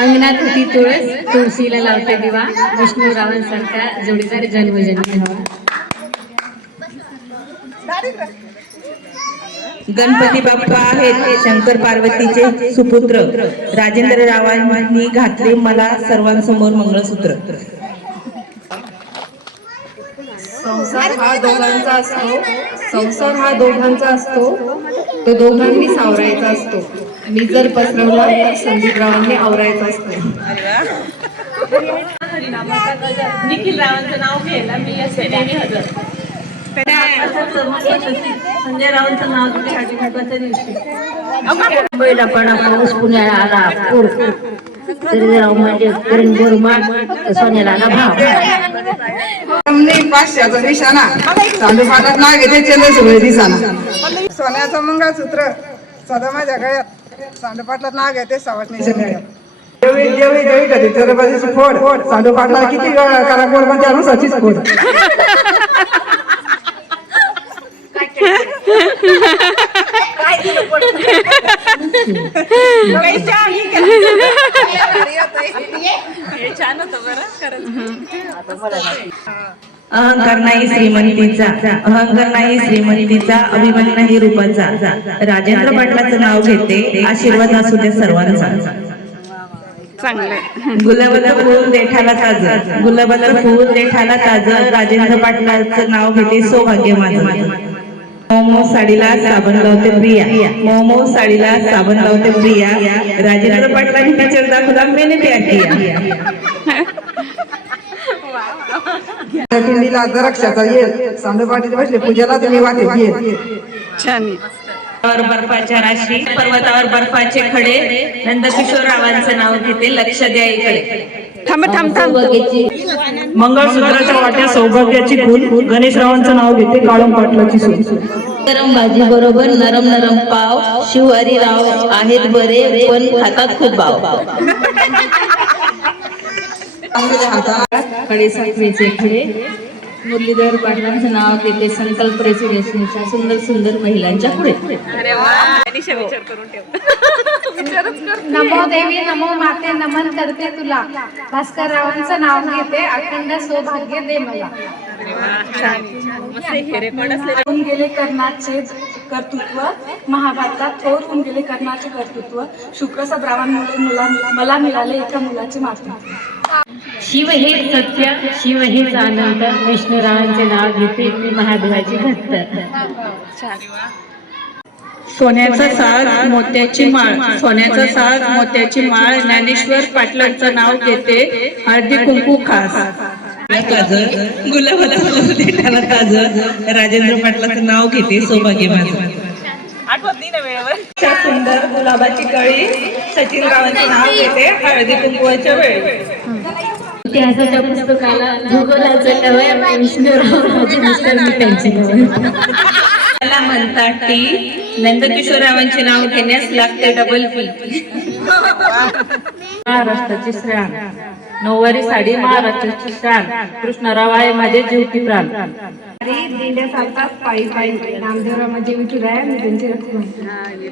अंगणात होती तुळस, तुळशीला लावते दिवा, विष्णुरावांसारखा जोडीदार जन्मजन्मी हवा. गणपती बाप्पा आहेत शंकर पार्वतीचे सुपुत्र. राजेंद्र रावांनी घातले मला सर्वांसमोर मंगळसूत्र. संसार हा दोघांचा असतो, संसार हा दोघांचा असतो, तो दोघांनी सावरायचा असतो. मी जर पसरवला तर संदीपरावांनी आवरायचा असतो. निखिल रावांचं नाव घ्यायला मी असे नेहमी हजर. संजय रावांचं नाव घेते हळदी-कुंकवाच्या दिवशी. मुंबईला पडा पाऊस, पुण्याला आला पूर, तरी राव म्हणजे करून गोरमाळ, सोन्याला आला भाव. पाचशेचा निशाणा चांदूपाटात नाव घेते चंद्र सुरळी दिसाना. सोन्याचं मंगळसूत्र सदा माझ्या गळ्यात, चांदूपाटला नाव घेते सवासणीच्या गळ्यात. देवी देवी देवी कधी चरबाजीची फोड, चांदूपाटला किती करा फोड पण त्यानुसारचीच फोड. अहंकार नाही श्रीमंतीचा, अहंकार नाही श्रीमंतीचा, अभिमान नाही रूपाचा. राजेंद्र पाटलाचं नाव घेते, आशीर्वाद असू द्या सर्वांचा. गुलाबाचं फूल देठाला ताज, गुलाबाचं फूल देठाला ताज, राजेंद्र पाटलाचं नाव घेते सौभाग्य माझं. मोमो साडीला साबण लावते प्रिया, मोमो साडीला साबण लावते प्रिया, राजेंद्र पाटलांनी पिक्चर दाखवला मैंने प्यार किया. पिंडीला दरक्षाचा येल, चांदूपाटीत बसले पूजेला तुम्ही वाटे घेत. छान. बर्फाच्या राशी, पर्वतावर बर्फाचे खडे, नंदकिशोर रावांचं नाव घेते लक्ष द्या इकडे. मंगळसूत्राच्या वाट्या सौभाग्याची फूल, गणेश रावांचं नाव घेते काळम पाटलाची सून. गरम भाजी बरोबर नरम नरम पाव, शिवारी राव आहेत बरे पण खातात खूप भाव. खडे साखरेचे खडे, मुरलीधर पाटलांचं नाव घेते संकल्प रेसिडेन्सीच्या सुंदर सुंदर महिलांच्या पुढे. नमो देवी नमो माते नमन करते तुला, भास्कर रावांचं नाव घेते अखंड सौभाग्य दे मला. होऊन गेले कर्णाचे कर्तृत्व, महाभारतात थोर होऊन गेले कर्णाचे कर्तृत्व, शुक्रसद रावांमुळे मला मिळाले एका मुलाचे मातृत्व. शिव हे सत्य, शिव हेच आनंद, विष्णुरावांचे नाव घेते मी महादेवाची भक्त. सोन्याचा साज मोत्याची माळ, सोन्याचा साज मोत्याची माळ, ज्ञानेश्वर पाटलांचं नाव घेते हळदी कुंकू खास. गुलाबाचं फूल देठाला ताज, राजेंद्र पाटलाचं नाव घेते सौभाग्य माझं. सुंदर गुलाबाची कळी, सचिन रावांचं नाव घेते हळदी कुंकवाच्या वेळी. इतिहासाच्या पुस्तकाला भूगोलाचं नवं, विष्णुराव माझे मिस्टर मी त्यांचे नवं. त्याला म्हणतात टी, नंदकिशोर रावांचे नाव घेण्यास लागते डबल फी. महाराष्ट्राची श्रान, नऊवारी साडी महाराष्ट्राची शान, कृष्णराव आहे माझे जीवती प्राण. दिंड्या चालतात पायी पायी, नामदेवराव माझे विठुराया मी त्यांचे रखुमाई.